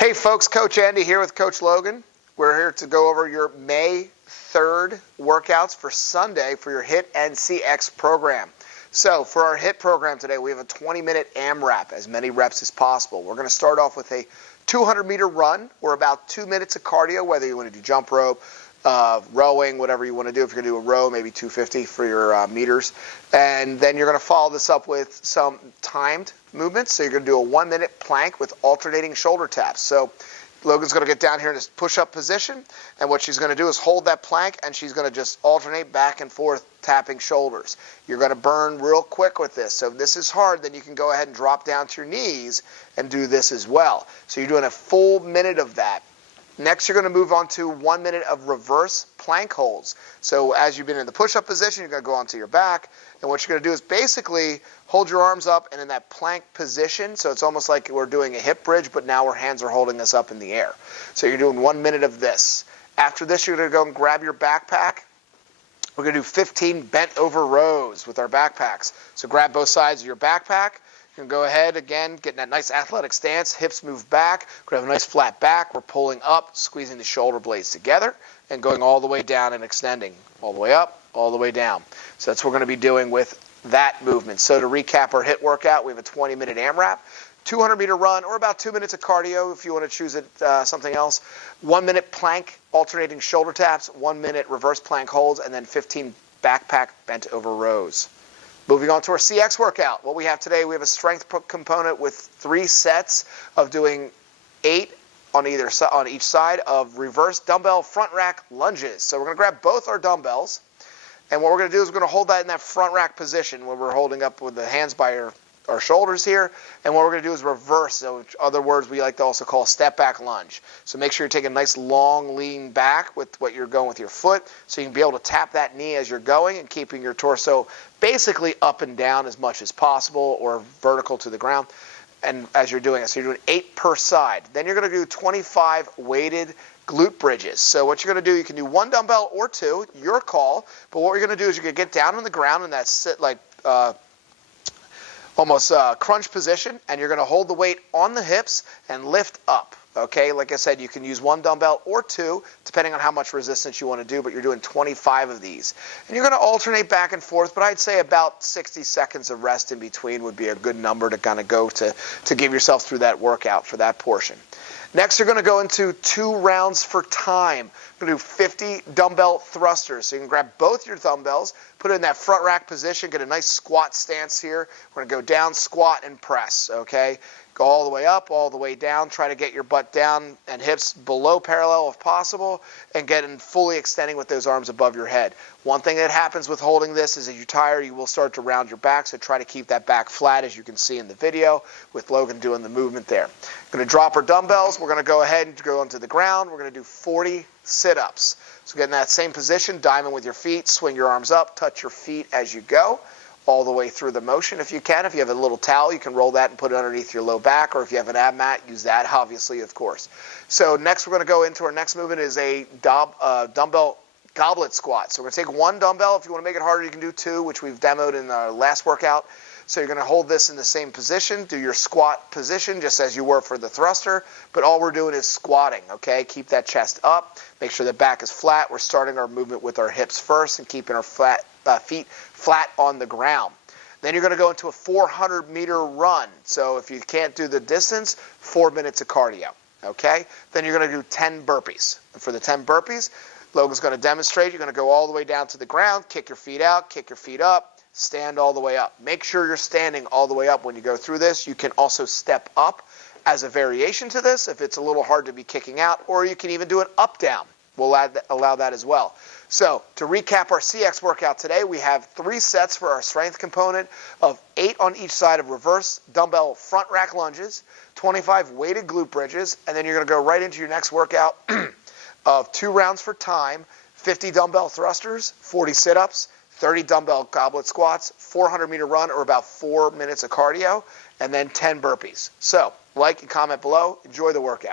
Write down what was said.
Hey folks, Coach Andy here with Coach Logan. We're here to go over your May 3rd workouts for Sunday for your HIIT and CX program. So for our HIIT program today, we have a 20-minute AMRAP, as many reps as possible. We're going to start off with a 200-meter run or about 2 minutes of cardio, whether you want to do jump rope, rowing, whatever you want to do. If you're going to do a row, maybe 250 for your meters. And then you're going to follow this up with some timed movements. So you're going to do a 1-minute plank with alternating shoulder taps. So Logan's going to get down here in his push-up position, and what she's going to do is hold that plank, and she's going to just alternate back and forth, tapping shoulders. You're going to burn real quick with this. So if this is hard, then you can go ahead and drop down to your knees and do this as well. So you're doing a full minute of that. Next, you're going to move on to 1 minute of reverse plank holds. So as you've been in the push-up position, you're going to go onto your back. And what you're going to do is basically hold your arms up and in that plank position. So it's almost like we're doing a hip bridge, but now our hands are holding us up in the air. So you're doing 1 minute of this. After this, you're going to go and grab your backpack. We're going to do 15 bent over rows with our backpacks. So grab both sides of your backpack. You can go ahead again, getting that nice athletic stance, hips move back, grab a nice flat back. We're pulling up, squeezing the shoulder blades together, and going all the way down and extending. All the way up, all the way down. So that's what we're going to be doing with that movement. So to recap our HIIT workout, we have a 20-minute AMRAP, 200-meter run, or about 2 minutes of cardio if you want to choose it something else, 1 minute plank, alternating shoulder taps, 1 minute reverse plank holds, and then 15 backpack bent over rows. Moving on to our CX workout. What we have today, we have a strength component with 3 sets of doing 8 on each side of reverse dumbbell front rack lunges. So we're going to grab both our dumbbells, and what we're going to do is we're going to hold that in that front rack position where we're holding up with the hands by our shoulders here, and what we're going to do is reverse, so in other words we like to also call step back lunge. So make sure you're taking a nice long lean back with what you're going with your foot, so you can be able to tap that knee as you're going and keeping your torso basically up and down as much as possible or vertical to the ground, and as you're doing it. So you're doing 8 per side. Then you're going to do 25 weighted glute bridges. So what you're going to do, you can do 1 dumbbell or 2, your call, but what you're going to do is you're going to get down on the ground in that sit like almost crunch position, and you're going to hold the weight on the hips and lift up. Okay, like I said, you can use 1 dumbbell or 2, depending on how much resistance you want to do, but you're doing 25 of these. And you're going to alternate back and forth, but I'd say about 60 seconds of rest in between would be a good number to kind of go to give yourself through that workout for that portion. Next, you're going to go into 2 rounds for time. We're going to do 50 dumbbell thrusters. So you can grab both your dumbbells, put it in that front rack position, get a nice squat stance here. We're going to go down, squat, and press, okay? Go all the way up, all the way down. Try to get your butt down and hips below parallel if possible, and fully extending with those arms above your head. One thing that happens with holding this is as you tire, you will start to round your back, so try to keep that back flat, as you can see in the video with Logan doing the movement there. We're going to drop our dumbbells. We're going to go ahead and go onto the ground. We're going to do 40 sit-ups. So get in that same position, diamond with your feet, swing your arms up, touch your feet as you go, all the way through the motion if you can. If you have a little towel, you can roll that and put it underneath your low back, or if you have an ab mat, use that, obviously, of course. So next we're going to go into our next movement is a dumbbell goblet squat. So we're going to take 1 dumbbell. If you want to make it harder, you can do 2, which we've demoed in our last workout. So you're going to hold this in the same position, do your squat position just as you were for the thruster, but all we're doing is squatting, okay? Keep that chest up, make sure the back is flat. We're starting our movement with our hips first and keeping our feet flat on the ground. Then you're going to go into a 400-meter run. So if you can't do the distance, 4 minutes of cardio, okay? Then you're going to do 10 burpees. And for the 10 burpees, Logan's going to demonstrate. You're going to go all the way down to the ground, kick your feet out, kick your feet up, stand all the way up. Make sure you're standing all the way up when you go through this. You can also step up as a variation to this if it's a little hard to be kicking out, or you can even do an up-down. We'll allow that as well. So to recap our CX workout today, we have 3 sets for our strength component of 8 on each side of reverse dumbbell front rack lunges, 25 weighted glute bridges, and then you're going to go right into your next workout of 2 rounds for time, 50 dumbbell thrusters, 40 sit-ups, 30 dumbbell goblet squats, 400-meter run, or about 4 minutes of cardio, and then 10 burpees. So like and comment below. Enjoy the workout.